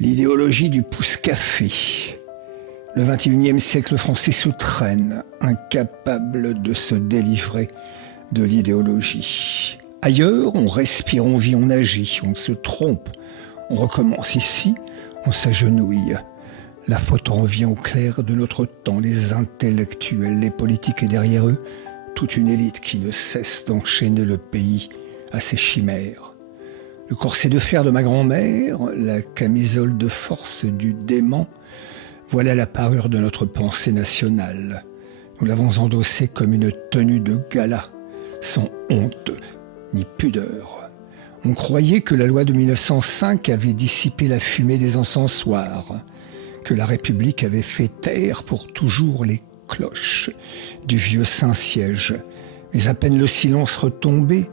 L'idéologie du pouce-café. Le XXIe siècle français se traîne, incapable de se délivrer de l'idéologie. Ailleurs, on respire, on vit, on agit, on se trompe, on recommence. Ici, on s'agenouille. La faute en vient au clerc de notre temps, les intellectuels, les politiques et derrière eux, toute une élite qui ne cesse d'enchaîner le pays à ses chimères. Le corset de fer de ma grand-mère, la camisole de force du dément, voilà la parure de notre pensée nationale. Nous l'avons endossée comme une tenue de gala, sans honte ni pudeur. On croyait que la loi de 1905 avait dissipé la fumée des encensoirs, que la République avait fait taire pour toujours les cloches du vieux Saint-Siège. Mais à peine le silence retombé,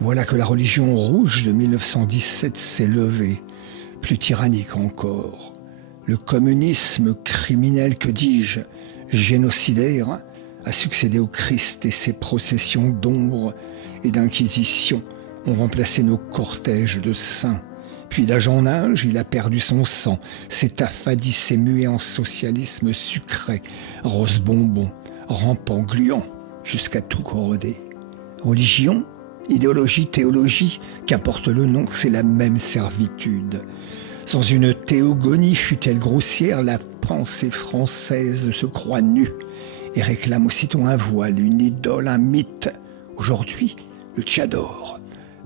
voilà que la religion rouge de 1917 s'est levée, plus tyrannique encore. Le communisme criminel, que dis-je, génocidaire, a succédé au Christ et ses processions d'ombre et d'inquisition ont remplacé nos cortèges de saints. Puis d'âge en âge, il a perdu son sang, s'est affadissé, muet en socialisme sucré, rose bonbon, rampant, gluant, jusqu'à tout corroder. Religion, idéologie, théologie, qu'apporte le nom, c'est la même servitude. Sans une théogonie, fût-elle grossière, la pensée française se croit nue et réclame aussitôt un voile, une idole, un mythe. Aujourd'hui, le tchador.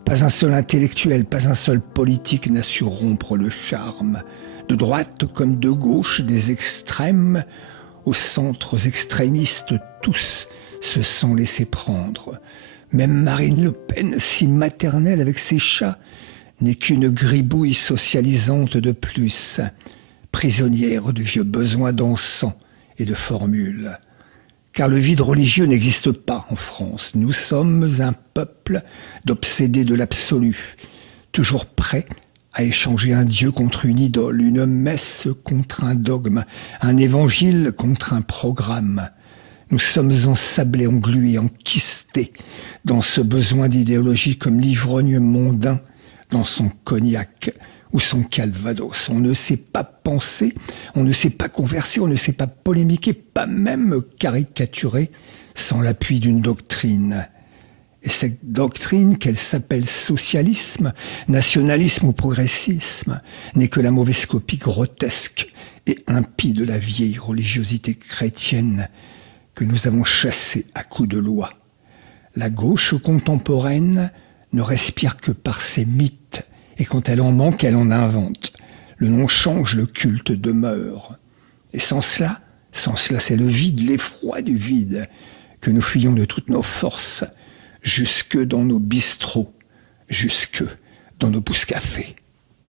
Pas un seul intellectuel, pas un seul politique n'a su rompre le charme. De droite comme de gauche, des extrêmes aux centres extrémistes, tous se sont laissés prendre. Même Marine Le Pen, si maternelle avec ses chats, n'est qu'une gribouille socialisante de plus, prisonnière de vieux besoins d'encens et de formules. Car le vide religieux n'existe pas en France. Nous sommes un peuple d'obsédés de l'absolu, toujours prêts à échanger un Dieu contre une idole, une messe contre un dogme, un évangile contre un programme. Nous sommes ensablés, englués, enquistés dans ce besoin d'idéologie comme l'ivrogne mondain dans son cognac ou son calvados. On ne sait pas penser, on ne sait pas converser, on ne sait pas polémiquer, pas même caricaturer sans l'appui d'une doctrine. Et cette doctrine, qu'elle s'appelle socialisme, nationalisme ou progressisme, n'est que la mauvaise copie grotesque et impie de la vieille religiosité chrétienne que nous avons chassée à coups de loi. La gauche contemporaine ne respire que par ses mythes, et quand elle en manque, elle en invente. Le nom change, le culte demeure. Et sans cela, c'est le vide, l'effroi du vide, que nous fuyons de toutes nos forces, jusque dans nos bistrots, jusque dans nos pouces-cafés.